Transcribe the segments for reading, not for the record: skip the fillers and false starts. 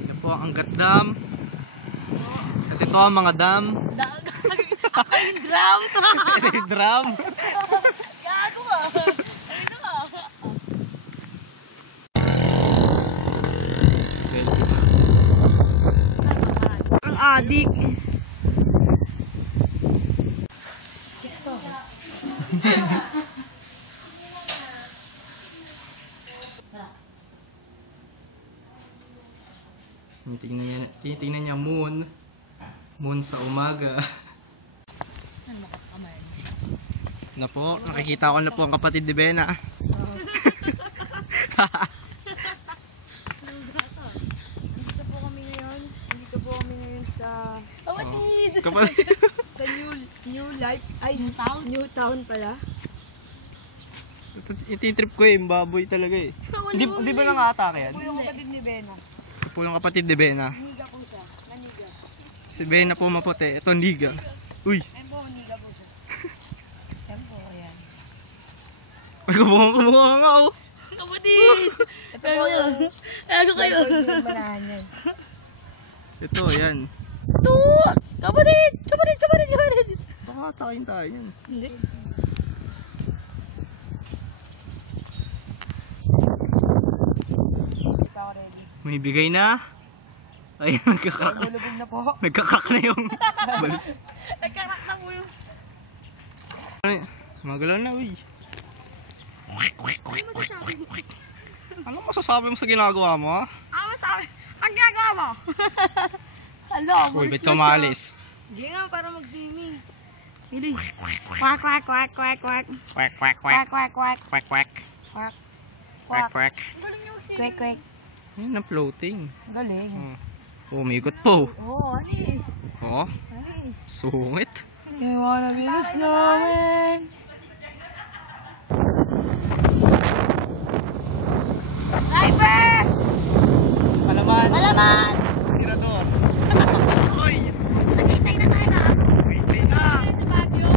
Ito po ang Angat Dam. At ito ang mga dam. Ako yung drum. Yung drum. Gago ka. Ayun na ka. Selfie na. Ang adik. Tingnan niya moon. Moon sa umaga. Ano makakamay? Na po, nakikita ko na po ang kapatid ni Bena. Dito po kami ngayon sa Kapatid! Kapatid. sa new life ay New town? New town pala. Ititrip ko yung baboy talaga eh. Hindi ba nang-atake yan? Ito po yung kapatid ni Bena. Ito po yung kapatid ni Bena. Niga po siya. Maniga. Si Bena po maputi. Ito niga. Uy! Ayan po, niga po siya. Ayan po, ayan. Ay, kumukha nga oh. Kapatid! Ito po yung Ano kayo? yung manahan niya. Ito, yan. Ito! Kapatid! Kapatid! Kapatid! Kapatid! Baka atakin tayo yan. Hindi. Ito ako ready. May bigay na. Ay, nagkakrak. Lulubog na po. Nagkakrak na yung balis. Nagkarak na mo yung... Ay, magalaw na, uy. Ano masasabi mo sa ginagawa mo, ha? Ano sabi? Ang ginagawa mo? Hello, Uy, ba't ka maalis? Hindi nga, para mag-swimming. Bilis. Quack, quack, quack, quack, quack. Quack, quack, Quack, quack. quack, quack. Quack, quack. Quack. Quack, quack. Quack, quack. Ayun, na-floating. Galing. Oh, umigot po. Oo, anis. Oh, Anis. sungit. You wanna be the snowman? Sniper! Malaman. Malaman! Tirador. Uy! Nakitay na tayo na ako. Wait na. Sa Baguio.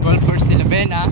Golf course nila Bena.